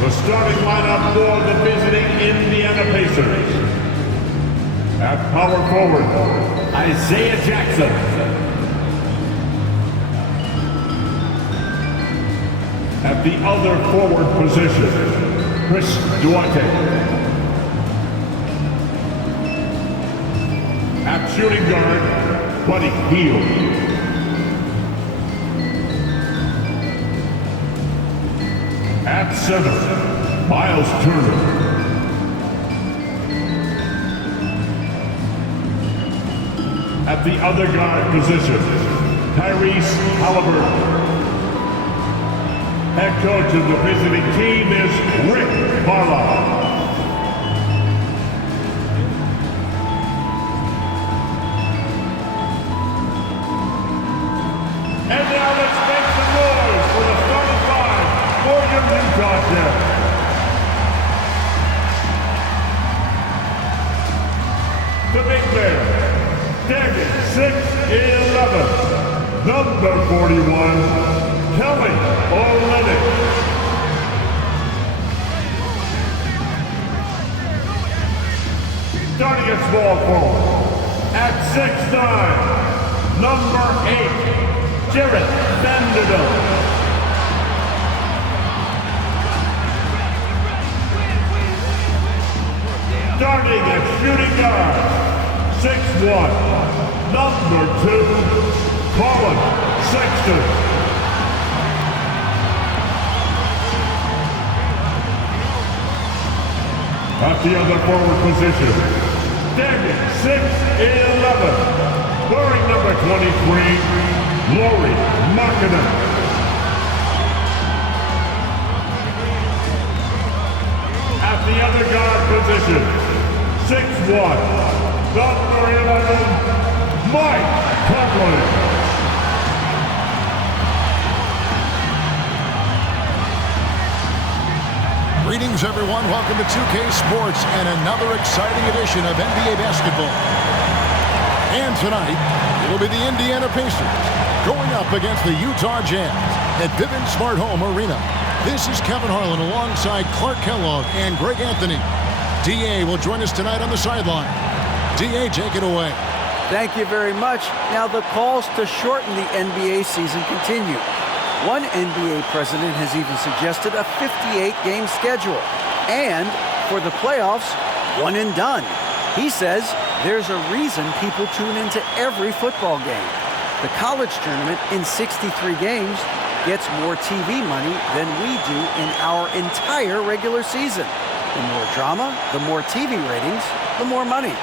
The starting lineup for the visiting Indiana Pacers. At power forward, Isaiah Jackson. At the other forward position, Chris Duarte. At shooting guard, Buddy Hield. At center, Miles Turner. At the other guard position, Tyrese Halliburton. Head coach of the visiting team is Rick Carlisle. And now let's make some noise for the starting five for your Utah Jazz. The big man, standing 6'11", number 41, Kelly Olynyk. Starting at small forward, at 6'9", number 8, Jarred Vanderbilt. Starting at shooting guard, 6'1", number 2, Collin Sexton. At the other forward position, standing 6'11", wearing number 23, Lauri Markkanen. At the other guard position, 6'1", number 11, Mike Conley. Greetings, everyone. Welcome to 2K Sports and another exciting edition of NBA basketball. And tonight, it'll be the Indiana Pacers going up against the Utah Jazz at Vivint Smart Home Arena. This is Kevin Harlan alongside Clark Kellogg and Greg Anthony. D.A. will join us tonight on the sideline. D.A., take it away. Thank you very much. Now, the calls to shorten the NBA season continue. One NBA president has even suggested a 58-game schedule. And for the playoffs, one and done. He says there's a reason people tune into every football game. The college tournament in 63 games gets more TV money than we do in our entire regular season. The more drama, the more TV ratings, the more money.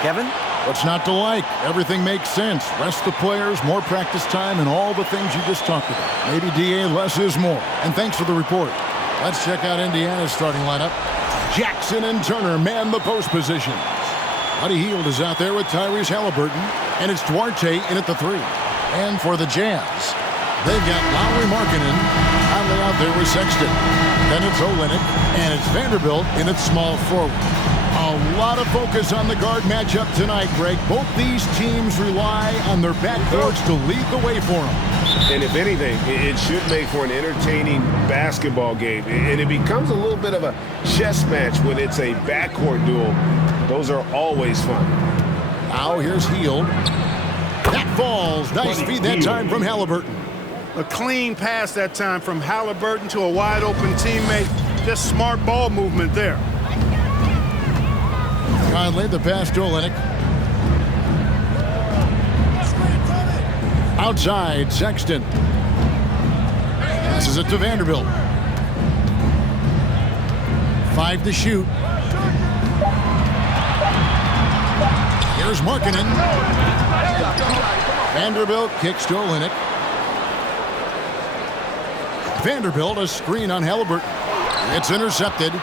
Kevin? What's not to like? Everything makes sense. Rest the players, more practice time, and all the things you just talked about. Maybe, D.A., less is more. And thanks for the report. Let's check out Indiana's starting lineup. Jackson and Turner man the post position. Buddy Hield is out there with Tyrese Halliburton, and it's Duarte in at the 3. And for the Jazz, they've got Lauri Markkanen finally out there with Sexton. Then it's Olynyk, and it's Vanderbilt in at small forward. A lot of focus on the guard matchup tonight, Greg. Both these teams rely on their backcourts to lead the way for them. And if anything, it should make for an entertaining basketball game. And it becomes a little bit of a chess match when it's a backcourt duel. Those are always fun. Now here's Hield. That falls. Nice feed that time from Halliburton. A clean pass that time from Halliburton to a wide-open teammate. Just smart ball movement there. Conley, the pass to Olynyk. Outside, Sexton. Passes it to Vanderbilt. 5 to shoot. Here's Markkanen. Vanderbilt kicks to Olynyk. Vanderbilt, a screen on Halliburton. It's intercepted.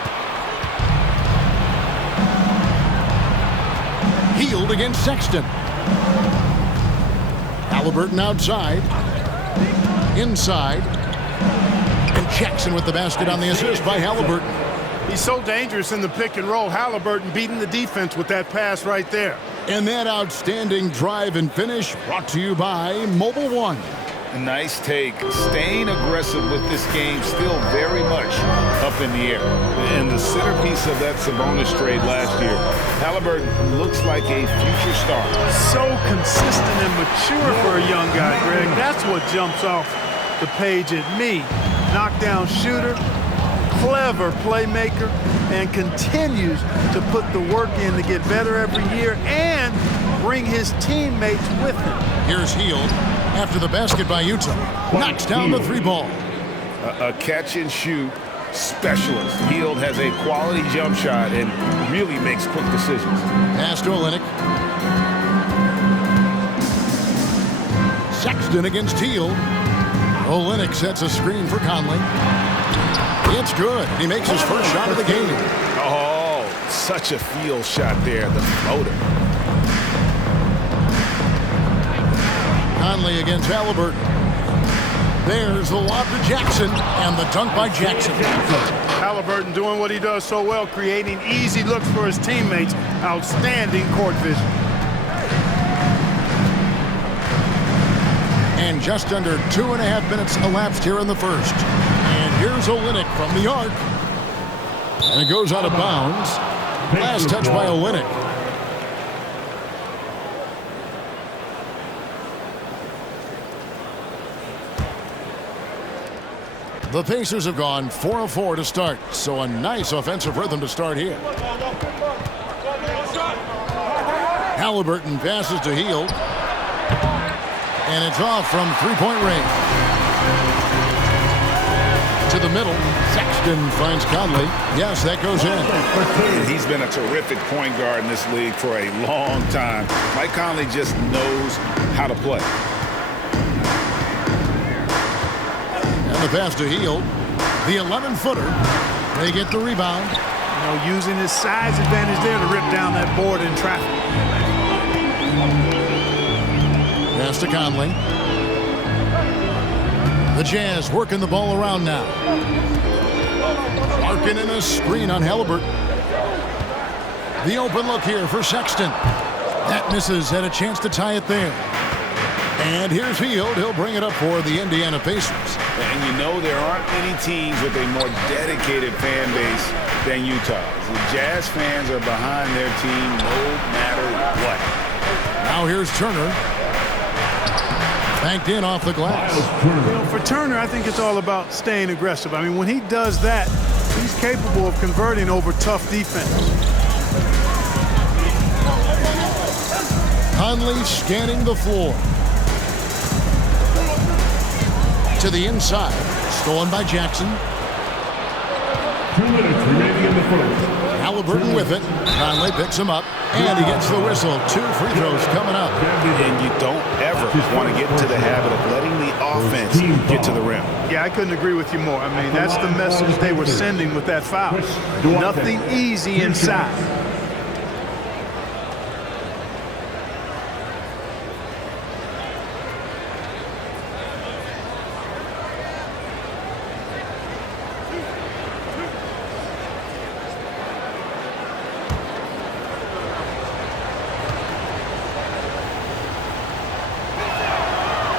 Hield against Sexton. Halliburton outside. Inside. And Jackson with the basket on the assist by Halliburton. He's so dangerous in the pick and roll. Halliburton beating the defense with that pass right there. And that outstanding drive and finish brought to you by Mobile One. Nice take. Staying aggressive with this game, still very much up in the air. And the centerpiece of that Sabonis trade last year, Halliburton looks like a future star. So consistent and mature for a young guy, Greg. That's what jumps off the page at me. Knockdown shooter, clever playmaker, and continues to put the work in to get better every year and bring his teammates with him. Here's Hield after the basket by Utah. Knocks down the three ball. A catch and shoot specialist. Hield has a quality jump shot and really makes quick decisions. Pass to Olynyk. Sexton against Hield. Olynyk sets a screen for Conley. It's good. He makes his first shot of the game. Oh, such a field shot there, the floater. Conley against Halliburton. There's the lob to Jackson, and the dunk by Jackson. Halliburton doing what he does so well, creating easy looks for his teammates. Outstanding court vision. And just under 2.5 minutes elapsed here in the first. And here's Olynyk from the arc. And it goes out of bounds. Last touch by Olynyk. The Pacers have gone 4 of 4 to start, so a nice offensive rhythm to start here. Halliburton passes to Hield. And it's off from three-point range. To the middle. Sexton finds Conley. Yes, that goes in. And he's been a terrific point guard in this league for a long time. Mike Conley just knows how to play. And the pass to Hield. The 11-footer. They get the rebound. You know, using his size advantage there to rip down that board in traffic. Pass to Conley. The Jazz working the ball around now. Larkin in a screen on Halliburton. The open look here for Sexton. That misses. Had a chance to tie it there. And here's Hield. He'll bring it up for the Indiana Pacers. And you know there aren't many teams with a more dedicated fan base than Utah. The Jazz fans are behind their team no matter what. Now here's Turner. Banked in off the glass. You know, for Turner, I think it's all about staying aggressive. I mean, when he does that, he's capable of converting over tough defense. Conley scanning the floor. To the inside. Stolen by Jackson. 2 minutes remaining in the first. Halliburton with it. Conley picks him up. And he gets the whistle. 2 free throws coming up. And you don't ever want to get into the habit of letting the offense get to the rim. Yeah, I couldn't agree with you more. I mean, that's the message they were sending with that foul. Nothing easy inside.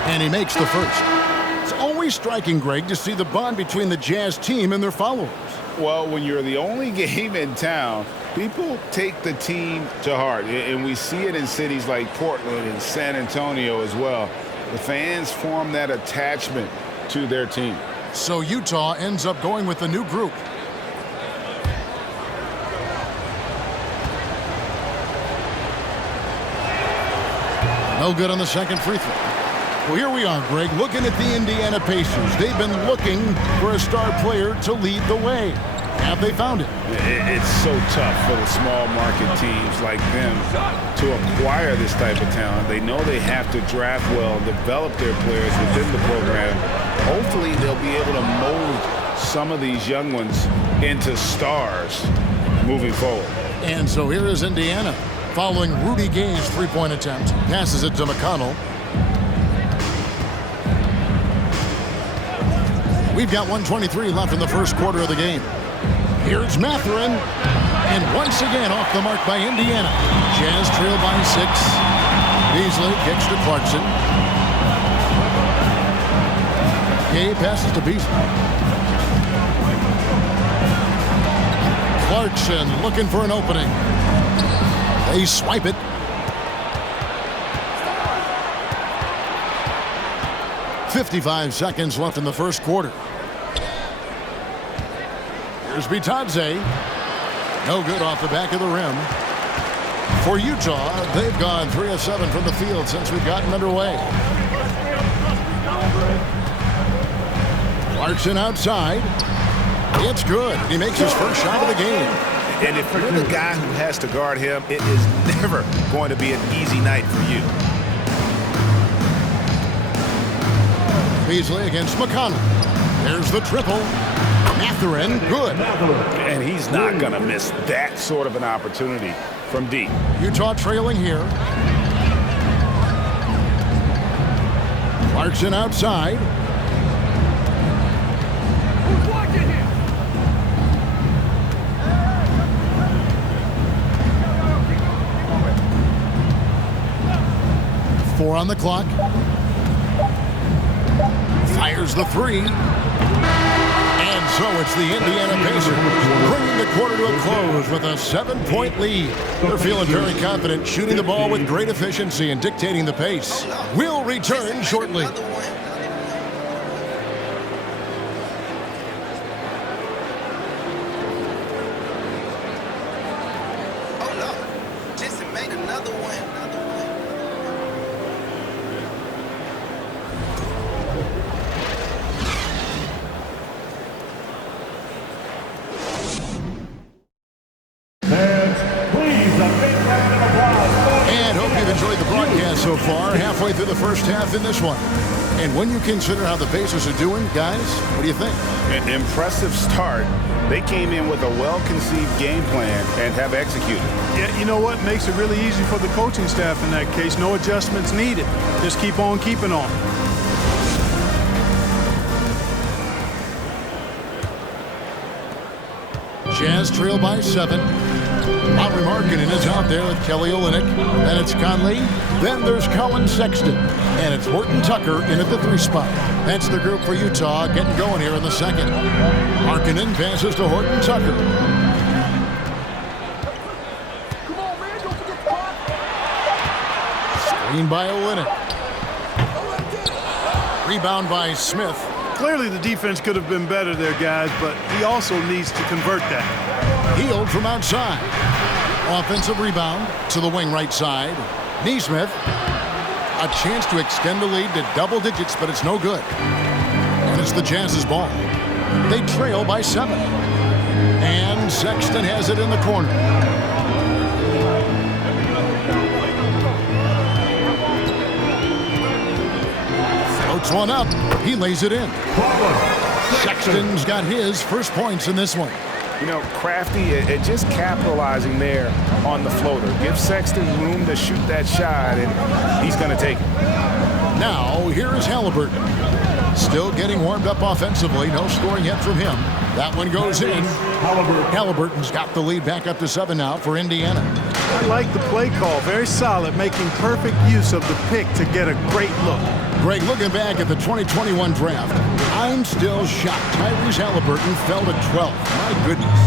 And he makes the first. It's always striking, Greg, to see the bond between the Jazz team and their followers. Well, when you're the only game in town, people take the team to heart. And we see it in cities like Portland and San Antonio as well. The fans form that attachment to their team. So Utah ends up going with the new group. No good on the second free throw. Well, here we are, Greg, looking at the Indiana Pacers. They've been looking for a star player to lead the way. Have they found it? It's so tough for the small market teams like them to acquire this type of talent. They know they have to draft well and develop their players within the program. Hopefully they'll be able to mold some of these young ones into stars moving forward. And so here is Indiana following Rudy Gay's three-point attempt. Passes it to McConnell. We've got 1:23 left in the first quarter of the game. Here's Mathurin. And once again off the mark by Indiana. Jazz trail by 6. Beasley kicks to Clarkson. DK passes to Beasley. Clarkson looking for an opening. They swipe it. 55 seconds left in the first quarter. Here's Bitadze. No good off the back of the rim. For Utah, they've gone 3 of 7 from the field since we've gotten underway. Clarkson outside. It's good. He makes his first shot of the game. And if you're the guy who has to guard him, it is never going to be an easy night for you. Beasley against McConnell. There's the triple. Mathurin, good. And he's not going to miss that sort of an opportunity from deep. Utah trailing here. Clarkson outside. Who's watching him? 4 on the clock. Fires the 3. And so it's the Indiana Pacers bringing the quarter to a close with a 7-point lead. They're feeling very confident, shooting the ball with great efficiency and dictating the pace. We'll return shortly. So far, halfway through the first half in this one. And when you consider how the Pacers are doing, guys, what do you think? An impressive start. They came in with a well-conceived game plan and have executed. Yeah, you know what? Makes it really easy for the coaching staff in that case. No adjustments needed. Just keep on keeping on. Jazz trail by 7. Lauri Markkanen is out there with Kelly Olynyk. Then it's Conley. Then there's Colin Sexton. And it's Horton Tucker in at the 3 spot. That's the group for Utah getting going here in the second. Markkanen passes to Horton Tucker. Come on, man, don't forget the block. Screen by Olynyk. Rebound by Smith. Clearly the defense could have been better there, guys, but he also needs to convert that. Healed from outside. Offensive rebound to the wing right side. Nesmith. A chance to extend the lead to double digits, but it's no good. And it's the Jazz's ball. They trail by 7. And Sexton has it in the corner. Floats one up. He lays it in. Sexton's got his first points in this one. You know, Crafty just capitalizing there on the floater. Give Sexton room to shoot that shot, and he's going to take it. Now, here is Halliburton. Still getting warmed up offensively. No scoring yet from him. That one goes in. Halliburton's got the lead back up to 7 now for Indiana. I like the play call. Very solid, making perfect use of the pick to get a great look. Greg, looking back at the 2021 draft, I'm still shocked Tyrese Halliburton fell to 12th. My goodness.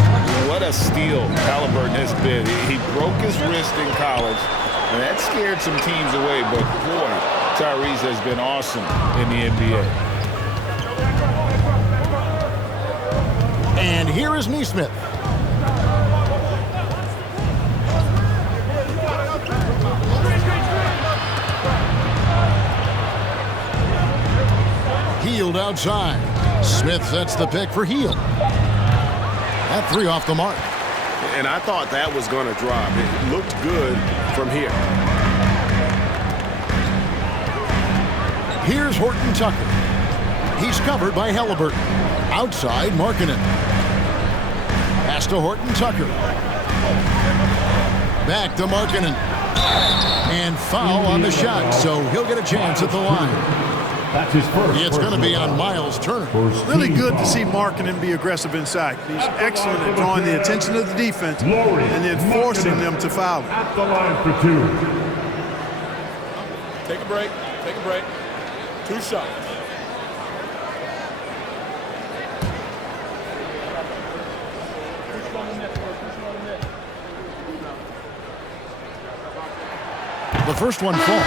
What a steal Halliburton has been. He broke his wrist in college, and that scared some teams away. But, boy, Tyrese has been awesome in the NBA. And here is Nesmith. Hield outside. Smith sets the pick for Hield. That 3 off the mark. And I thought that was going to drop. It looked good from here. Here's Horton Tucker. He's covered by Halliburton. Outside, Markkanen. Pass to Horton Tucker. Back to Markkanen. And foul on the shot, so he'll get a chance at the line. That's his first. It's going to be on Miles Turner. Really good to see Markkanen be aggressive inside. He's excellent at drawing the attention of the defense and then forcing them to foul. At the line for 2. Take a break. Take a break. 2 shots. The first one falls.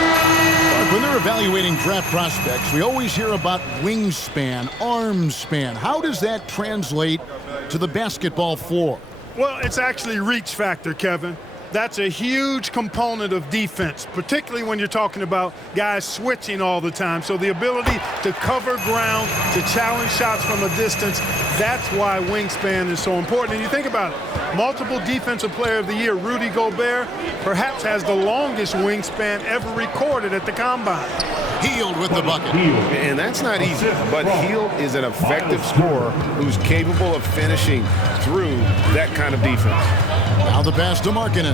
When they're evaluating draft prospects, we always hear about wingspan, arm span. How does that translate to the basketball floor? Well, it's actually reach factor, Kevin. That's a huge component of defense, particularly when you're talking about guys switching all the time. So the ability to cover ground, to challenge shots from a distance, that's why wingspan is so important. And you think about it, multiple Defensive Player of the Year, Rudy Gobert, perhaps has the longest wingspan ever recorded at the Combine. Hield with the bucket. And that's not easy, but Hield is an effective scorer who's capable of finishing through that kind of defense. Now the pass to Markkanen.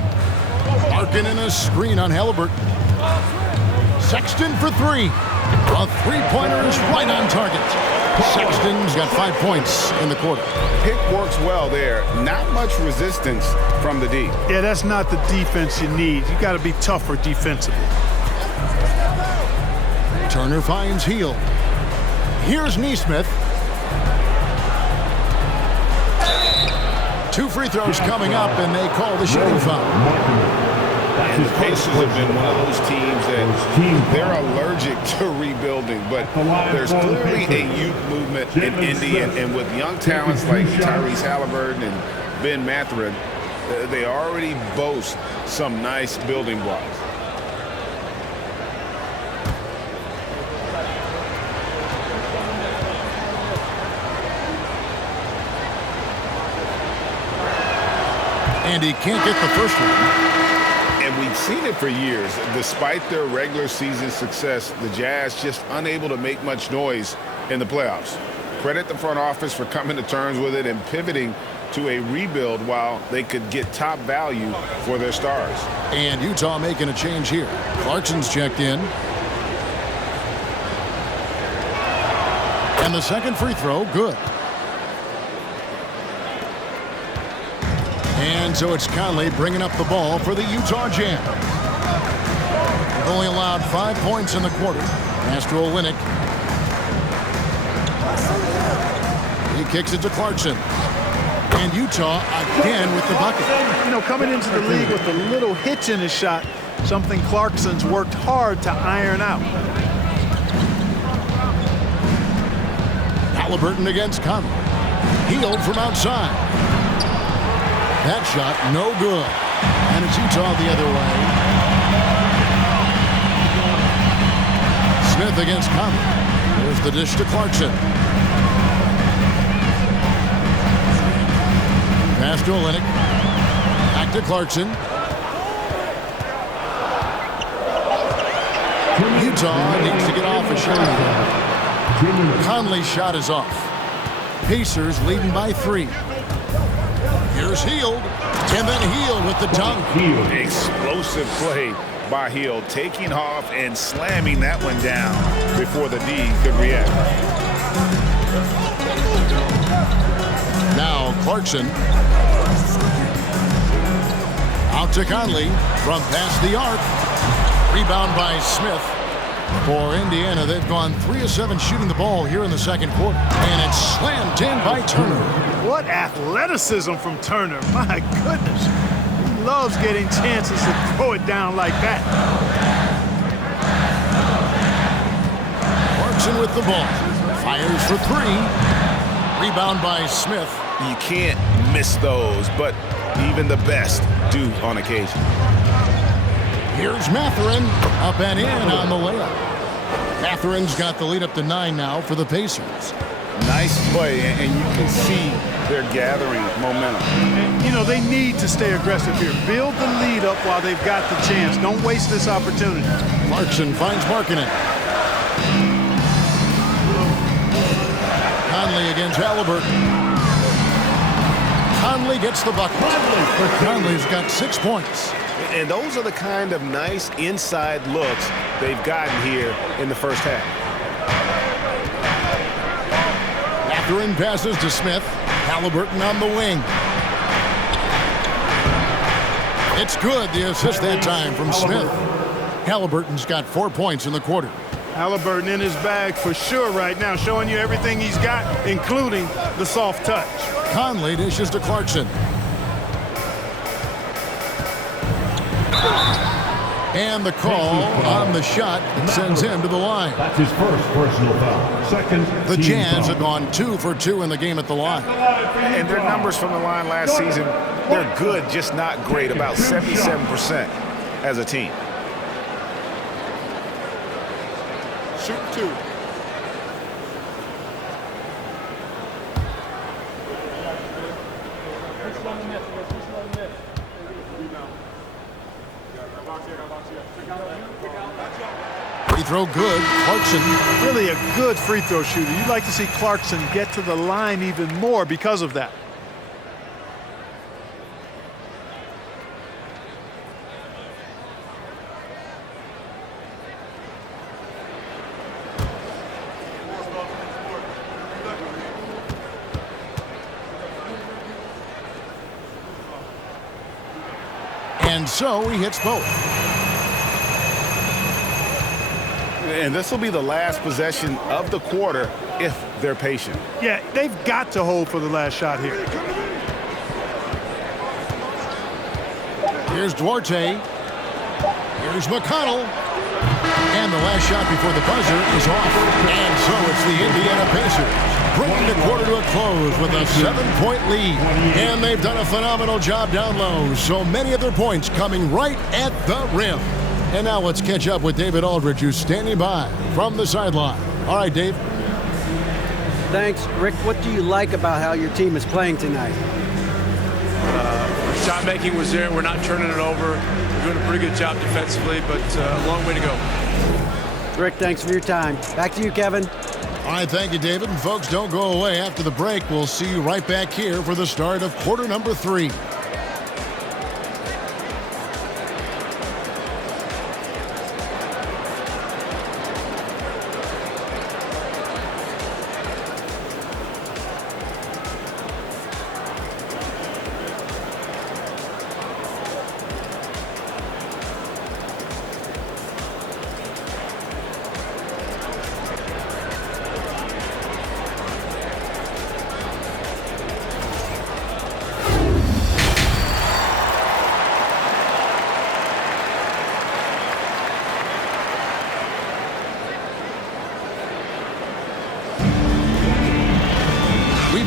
Markkanen a screen on Halliburton. Sexton for three. A three-pointer is right on target. Sexton's got 5 points in the quarter. Pick works well there. Not much resistance from the D. Yeah, that's not the defense you need. You got to be tougher defensively. Turner finds Hield. Here's Nesmith. 2 free throws coming up, and they call the shooting foul. And the Pacers have been one of those teams that they're allergic to rebuilding, but there's clearly a youth movement in Indy, and with young talents like Tyrese Halliburton and Ben Mathurin, they already boast some nice building blocks. And he can't get the first one. And we've seen it for years. Despite their regular season success, the Jazz just unable to make much noise in the playoffs. Credit the front office for coming to terms with it and pivoting to a rebuild while they could get top value for their stars. And Utah making a change here. Clarkson's checked in. And the second free throw, good. And so it's Conley bringing up the ball for the Utah Jazz. They've only allowed 5 points in the quarter. Master Olynyk. He kicks it to Clarkson. And Utah again with the bucket. You know, coming into the league with a little hitch in his shot, something Clarkson's worked hard to iron out. Halliburton against Conley. Hield from outside. That shot, no good. And it's Utah the other way. Smith against Conley. There's the dish to Clarkson. Pass to Olynyk. Back to Clarkson. Utah needs to get off a shot. Conley's shot is off. Pacers leading by 3. Here's Hield, and then Hield with the dunk. Explosive play by Hield, taking off and slamming that one down before the D could react. Now Clarkson. Out to Conley from past the arc. Rebound by Smith. For Indiana, they've gone 3 of 7 shooting the ball here in the second quarter. And it's slammed in by Turner. What athleticism from Turner. My goodness. He loves getting chances to throw it down like that. Clarkson with the ball. Fires for 3. Rebound by Smith. You can't miss those, but even the best do on occasion. Here's Mathurin. Up and in on the layup. Mathurin's got the lead up to 9 now for the Pacers. Nice play, and you can see they're gathering momentum. And, you know, they need to stay aggressive here. Build the lead up while they've got the chance. Don't waste this opportunity. Clarkson finds Markkanen. Conley against Halliburton. Conley gets the bucket. Conley's got 6 points. And those are the kind of nice inside looks they've gotten here in the first half. Mathurin passes to Smith. Halliburton on the wing. It's good. The assist that time from Smith. Halliburton's got 4 points in the quarter. Halliburton in his bag for sure right now, showing you everything he's got, including the soft touch. Conley dishes to Clarkson. And the call on the shot sends him to the line. That's his first personal foul. Second, The team Jazz foul. have gone 2 for 2 in the game at the line. And their numbers from the line last season, they're good, just not great, about 77% as a team. Shoot 2. Free throw good. Clarkson. Really a good free throw shooter. You'd like to see Clarkson get to the line even more because of that. And so he hits both. And this will be the last possession of the quarter if they're patient. Yeah, they've got to hold for the last shot here. Here's Duarte. Here's McConnell. And the last shot before the buzzer is off. And so it's the Indiana Pacers bringing the quarter to a close with a 7-point lead. And they've done a phenomenal job down low. So many of their points coming right at the rim. And now let's catch up with David Aldridge, who's standing by from the sideline. All right, Dave. Thanks, Rick. What do you like about how your team is playing tonight? Shot making was there. We're not turning it over. We're doing a pretty good job defensively, but a long way to go. Rick, thanks for your time. Back to you, Kevin. All right, thank you, David. And folks, don't go away. After the break, we'll see you right back here for the start of quarter number 3.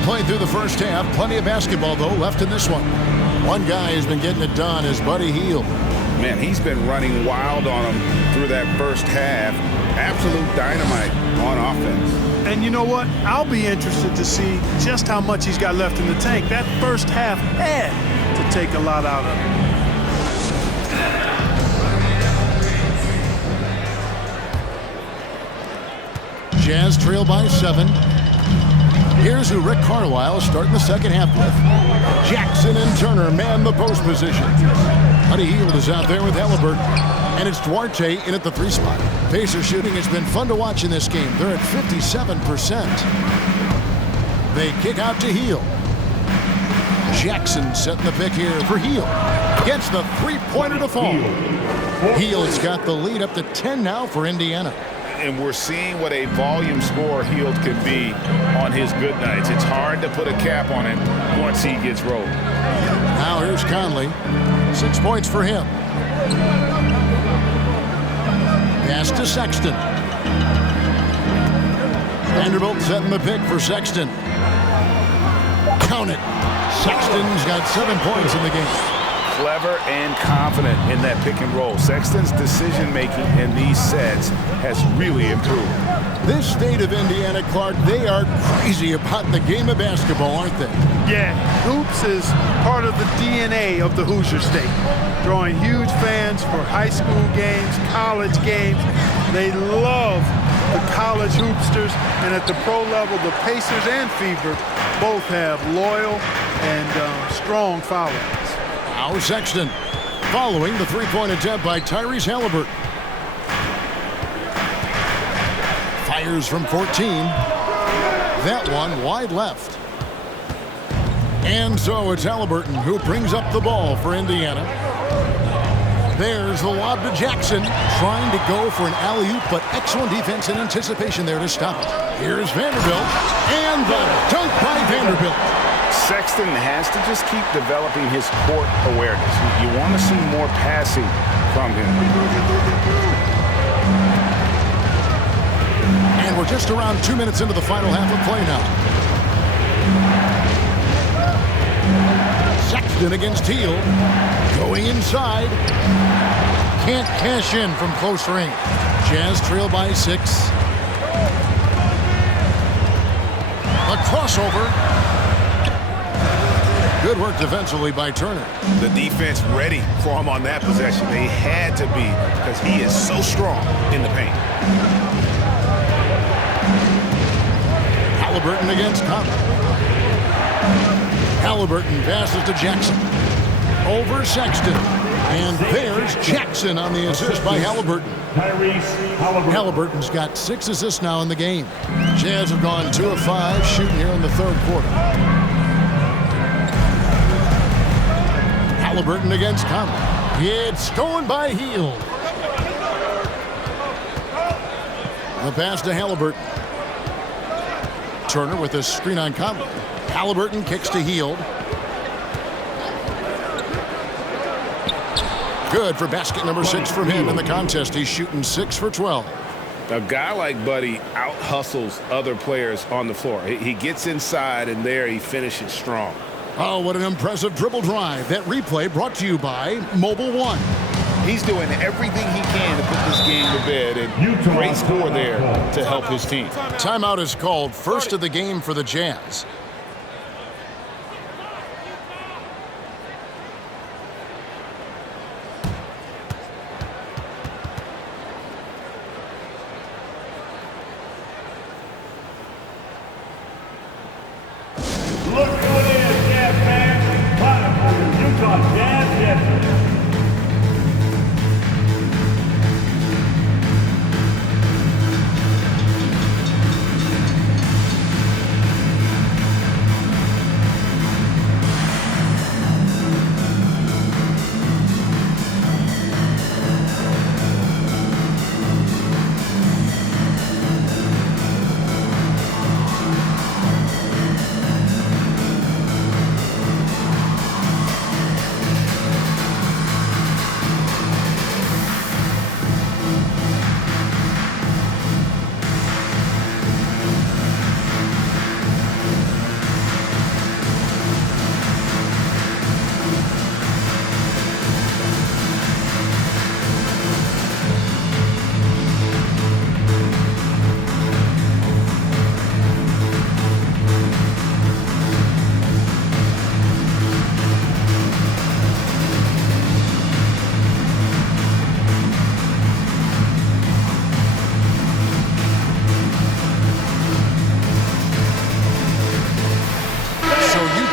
Played through the first half. Plenty of basketball, though, left in this one. One guy who's been getting it done is Buddy Hield. Man, he's been running wild on them through that first half. Absolute dynamite on offense. And you know what? I'll be interested to see just how much he's got left in the tank. That first half had to take a lot out of him. Jazz trail by 7. Here's who Rick Carlisle is starting the second half with. Jackson and Turner man the post position. Buddy Hield is out there with Halliburton. And it's Duarte in at the 3 spot. Pacer shooting has been fun to watch in this game. They're at 57%. They kick out to Hield. Jackson setting the pick here for Hield. Gets the 3-pointer to fall. Hield's got the lead up to 10 now for Indiana. And we're seeing what a volume scorer Hield can be on his good nights. It's hard to put a cap on him once he gets rolled. Now here's Conley. 6 points for him. Pass to Sexton. Vanderbilt setting the pick for Sexton. Count it. Sexton's got 7 points in the game. Clever and confident in that pick and roll. Sexton's decision-making in these sets has really improved. This state of Indiana, Clark, they are crazy about the game of basketball, aren't they? Yeah, hoops is part of the DNA of the Hoosier State. Drawing huge fans for high school games, college games. They love the college hoopsters, and at the pro level, the Pacers and Fever both have loyal and strong followers. Now Sexton, following the 3-point attempt by Tyrese Halliburton. Fires from 14. That one wide left. And so it's Halliburton who brings up the ball for Indiana. There's the lob to Jackson, trying to go for an alley-oop, but excellent defense and anticipation there to stop it. Here's Vanderbilt, and the dunk by Vanderbilt. Sexton has to just keep developing his court awareness. You want to see more passing from him. And we're just around 2 minutes into the final half of play now. Sexton against Hield. Going inside. Can't cash in from close range. Jazz trail by 6. A crossover. Good work defensively by Turner. The defense ready for him on that possession. They had to be because he is so strong in the paint. Halliburton against Conley. Halliburton passes to Jackson. Over Sexton. And there's Jackson on the assist by Halliburton. Halliburton's got 6 assists now in the game. Jazz have gone 2 of 5 shooting here in the third quarter. Halliburton against Conley. It's stolen by Hield. The pass to Halliburton. Turner with a screen on Conley. Halliburton kicks to Hield. Good for basket number 6 from him in the contest. He's shooting 6 for 12. A guy like Buddy out-hustles other players on the floor. He gets inside, and there he finishes strong. Oh, what an impressive dribble drive. That replay brought to you by Mobile One. He's doing everything he can to put this game to bed, and great score there to help his team. Timeout is called. First of the game for the Jazz. Look who it is, Jazz fans. Time for the Utah Jazz yesterday.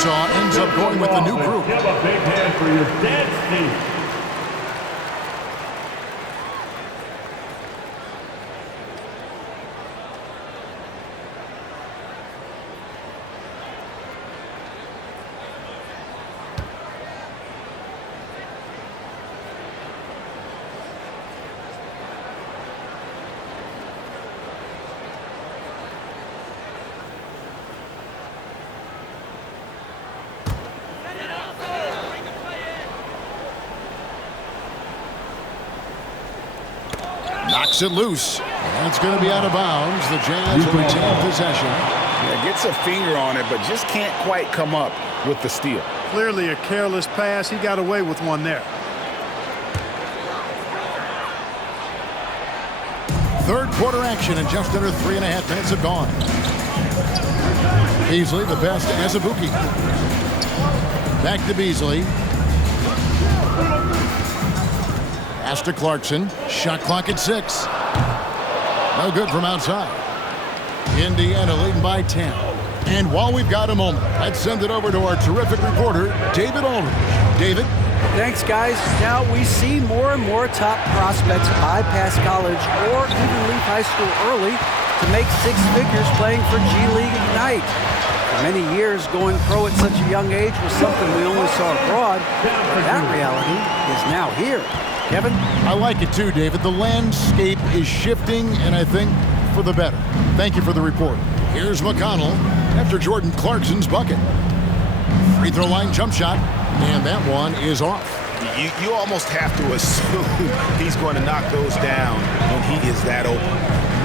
Ends up going with the new group. Give a big hand for your dad, Steve. Knocks it loose. And it's going to be out of bounds. The Jazz will retain possession. Yeah, gets a finger on it, but just can't quite come up with the steal. Clearly a careless pass. He got away with one there. Third quarter action, and just under 3.5 minutes have gone. Beasley, the best to Azubuike. Back to Beasley. Pass to Clarkson. Shot clock at 6. No good from outside. Indiana leading by 10. And while we've got a moment, let's send it over to our terrific reporter, David Aldridge. David? Thanks, guys. Now we see more and more top prospects bypass college or even leave high school early to make 6 figures playing for G League Ignite. For many years, going pro at such a young age was something we only saw abroad. That reality is now here. Kevin? I like it too, David. The landscape is shifting, and I think for the better. Thank you for the report. Here's McConnell after Jordan Clarkson's bucket. Free throw line jump shot, and that one is off. You almost have to assume he's going to knock those down when he is that open.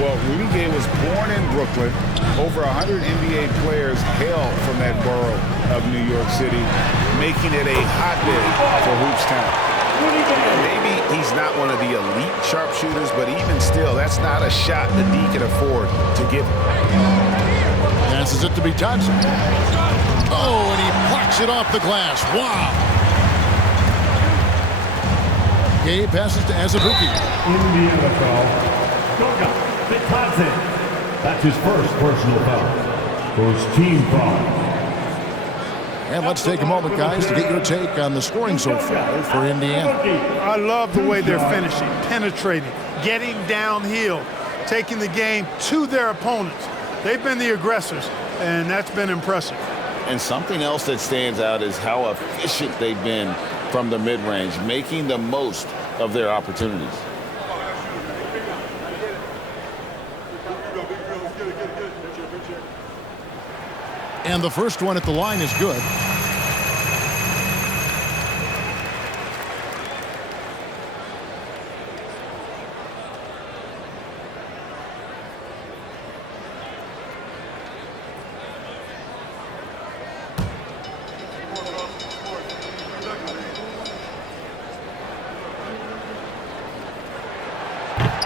Well, Rudy Gay was born in Brooklyn. Over 100 NBA players hail from that borough of New York City, making it a hotbed for Hoops Town. Maybe he's not one of the elite sharpshooters, but even still, that's not a shot that D can afford to give him. Passes it to Bitadze. Oh, and he blocks it off the glass. Wow. Gay passes to Azubuike. Indiana foul. Goga Bitadze. That's his first personal foul. First team foul. And let's take a moment, guys, to get your take on the scoring so far for Indiana. I love the way they're finishing, penetrating, getting downhill, taking the game to their opponents. They've been the aggressors, and that's been impressive. And something else that stands out is how efficient they've been from the mid-range, making the most of their opportunities. And the first one at the line is good.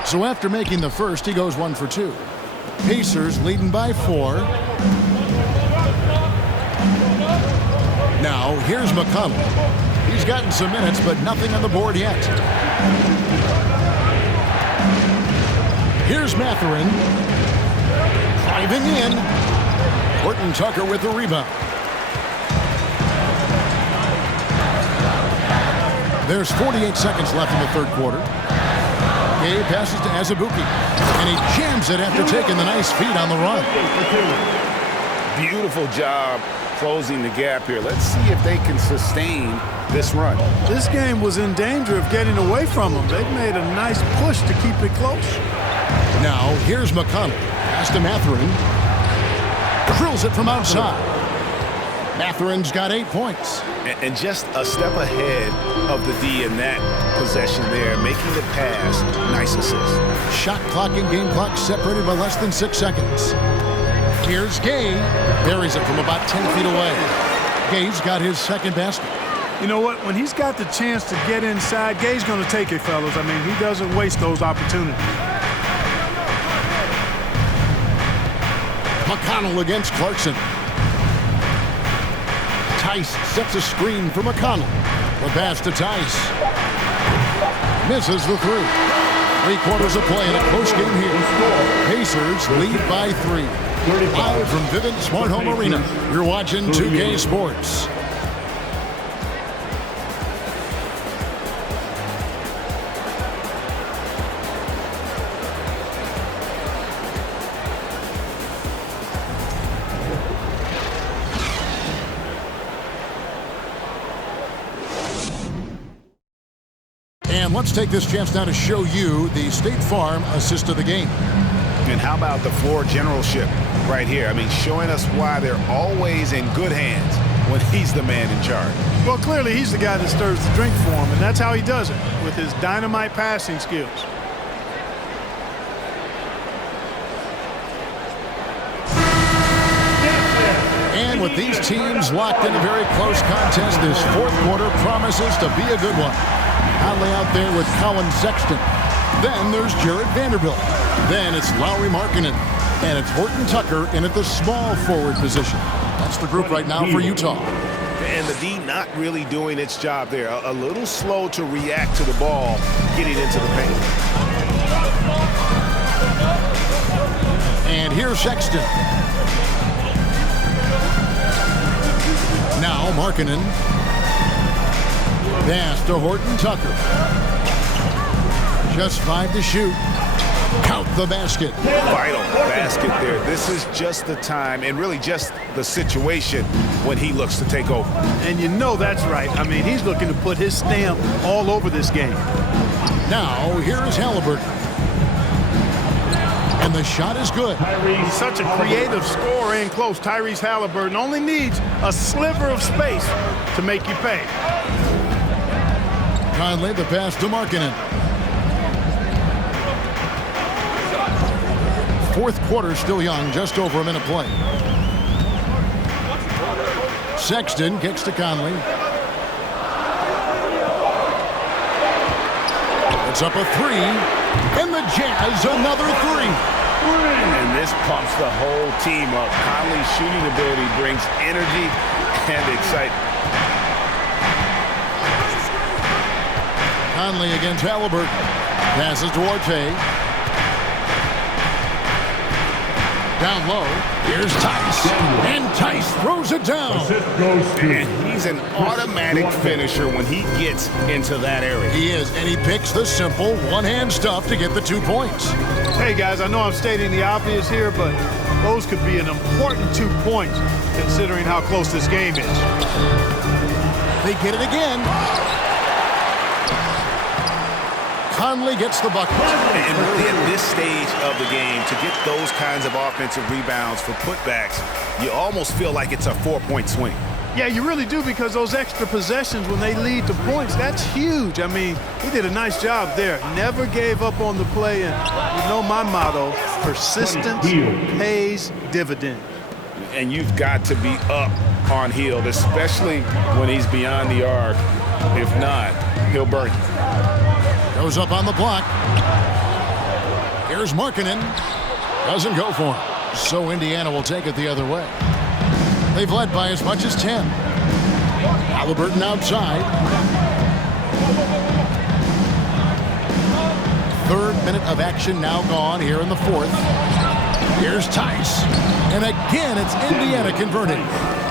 So after making the first, he goes 1 for 2. Pacers leading by 4. Now, here's McConnell. He's gotten some minutes, but nothing on the board yet. Here's Mathurin. Driving in. Horton Tucker with the rebound. There's 48 seconds left in the third quarter. Gay passes to Azubuike, and he jams it after taking the nice feed on the run. Beautiful job closing the gap here. Let's see if they can sustain this run. This game was in danger of getting away from them. They've made a nice push to keep it close. Now, here's McConnell. Pass to Mathurin. Drills it from outside. Mathurin's got 8 points. And just a step ahead of the D in that possession there, making the pass. Nice assist. Shot clock and game clock separated by less than 6 seconds. Here's Gay. Buries it from about 10 feet away. Gay's got his second basket. You know what? When he's got the chance to get inside, Gay's going to take it, fellas. I mean, he doesn't waste those opportunities. McConnell against Clarkson. Tice sets a screen for McConnell. The pass to Tice. Misses the 3. 3 quarters of play in a close game here. Pacers lead by 3. Live from Vivint Smart Home Arena. You're watching 2K Sports. And let's take this chance now to show you the State Farm assist of the game. And how about the floor generalship right here? I mean, showing us why they're always in good hands when he's the man in charge. Well, clearly he's the guy that stirs the drink for him, and that's how he does it, with his dynamite passing skills. And with these teams locked in a very close contest, this fourth quarter promises to be a good one. Conley out there with Colin Sexton. Then there's Jared Vanderbilt. Then it's Lauri Markkanen. And it's Horton Tucker in at the small forward position. That's the group right now for Utah. And the D not really doing its job there. A little slow to react to the ball getting into the paint. And here's Sexton. Now Markkanen. Pass to Horton Tucker. Just 5 to shoot. Count the basket. Vital basket there. This is just the time and really just the situation when he looks to take over. And you know that's right. I mean, he's looking to put his stamp all over this game. Now, here is Halliburton. And the shot is good. He's such a creative scorer in close. Tyrese Halliburton only needs a sliver of space to make you pay. Conley, the pass to Markkanen. Fourth quarter still young, just over a minute play. Sexton kicks to Conley. It's up a three, and the Jazz another three. And this pumps the whole team up. Conley's shooting ability brings energy and excitement. Conley against Halliburton. Passes to Orte. Down low. Here's Tice. And Tice throws it down. And he's an automatic finisher when he gets into that area. He is, and he picks the simple one-hand stuff to get the 2 points. Hey, guys, I know I'm stating the obvious here, but those could be an important 2 points considering how close this game is. They get it again. Conley gets the bucket. And really at this stage of the game, to get those kinds of offensive rebounds for putbacks, you almost feel like it's a 4-point swing. Yeah, you really do, because those extra possessions, when they lead to points, that's huge. I mean, he did a nice job there. Never gave up on the play, and you know my motto, persistence pays dividends. And you've got to be up on Hield, especially when he's beyond the arc. If not, he'll burn you. Goes up on the block. Here's Markkanen. Doesn't go for him. So Indiana will take it the other way. They've led by as much as 10. Halliburton outside. Third minute of action now gone here in the fourth. Here's Tice. And again, it's Indiana converting.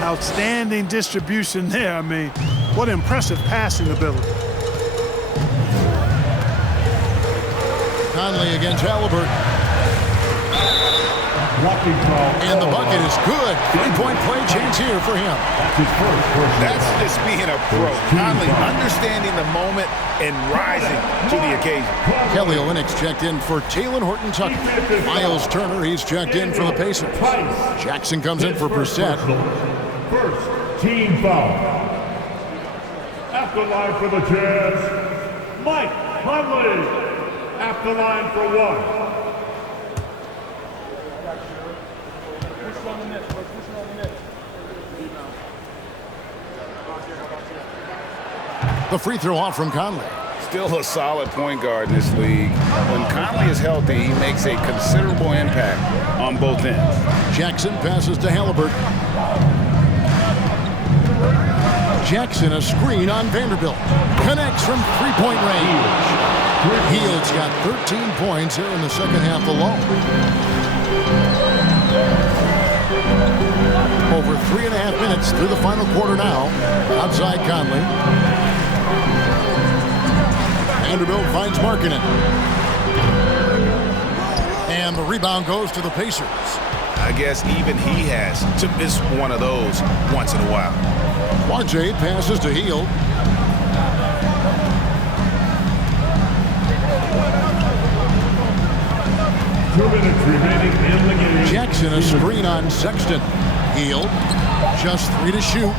Outstanding distribution there. I mean, what impressive passing ability. Conley against Halliburton. And the bucket is good. 3-point play chance here for him. That's just being a pro. Conley understanding the moment and rising to the occasion. Kelly Olynyk checked in for Talen Horton-Tucker. Miles Turner, he's checked in for the Pacers. Jackson comes in for Brissett. First team foul. At the line for the Jazz, Mike Conley. At the line for one. The free throw off from Conley. Still a solid point guard in this league. When Conley is healthy, he makes a considerable impact on both ends. Jackson passes to Halliburton. Jackson a screen on Vanderbilt. Connects from three-point range. Hield's got 13 points here in the second half alone. Over 3.5 minutes through the final quarter now. Outside Conley. Vanderbilt finds Markkanen. And the rebound goes to the Pacers. I guess even he has to miss one of those once in a while. RJ passes to Hield. Remaining in the game. Jackson a screen on Sexton. Hield, just 3 to shoot.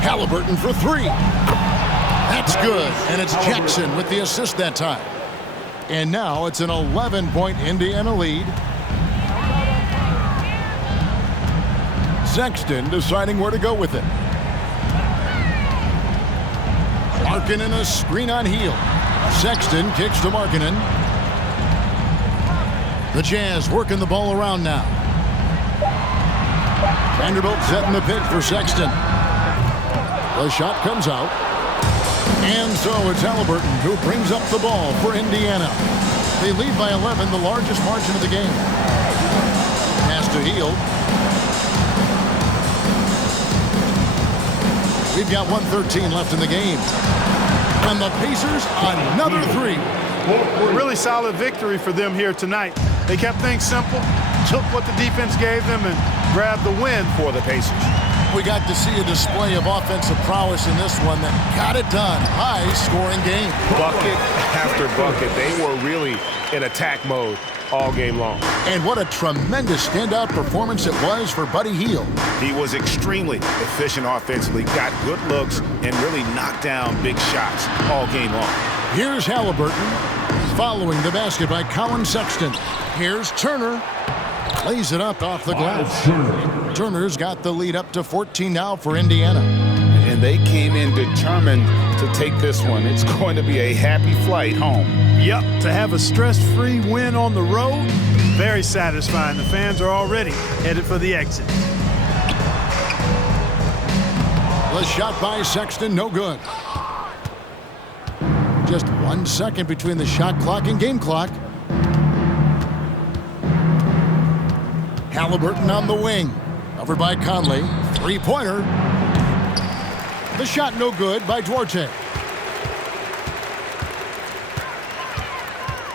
Halliburton for 3. That's good, and it's Jackson with the assist that time. And now it's an 11-point Indiana lead. Sexton deciding where to go with it. Markkanen a screen on Hield. Sexton kicks to Markkanen. The Jazz working the ball around now. Vanderbilt setting the pick for Sexton. The shot comes out. And so it's Halliburton who brings up the ball for Indiana. They lead by 11, the largest margin of the game. Pass to Hield. We've got 1:13 left in the game. And the Pacers another 3. A really solid victory for them here tonight. They kept things simple, took what the defense gave them, and grabbed the win for the Pacers. We got to see a display of offensive prowess in this one that got it done. High-scoring game. Bucket after bucket. They were really in attack mode all game long. And what a tremendous standout performance it was for Buddy Hield. He was extremely efficient offensively, got good looks, and really knocked down big shots all game long. Here's Halliburton, following the basket by Colin Sexton. Here's Turner. Lays it up off the glass. Turner's got the lead up to 14 now for Indiana. And they came in determined to take this one. It's going to be a happy flight home. Yep, to have a stress-free win on the road, very satisfying. The fans are already headed for the exit. The shot by Sexton, no good. Just 1 second between the shot clock and game clock. Halliburton on the wing. Covered by Conley. Three-pointer. The shot no good by Duarte.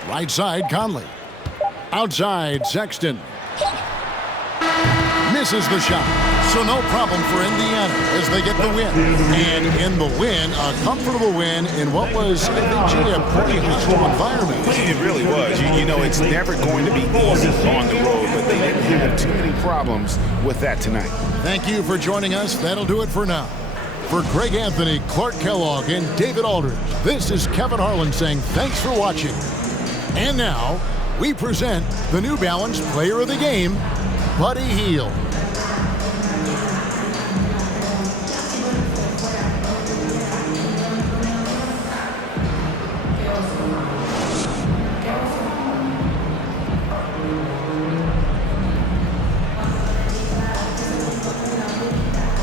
Right side, Conley. Outside, Sexton. Misses the shot. So no problem for Indiana as they get the win. And in the win, a comfortable win in what was, I think, a pretty hostile environment. It really was. You know, it's never going to be easy on the road, but they didn't have too many problems with that tonight. Thank you for joining us. That'll do it for now. For Greg Anthony, Clark Kellogg, and David Aldridge, this is Kevin Harlan saying thanks for watching. And now, we present the New Balance Player of the Game, Buddy Hield.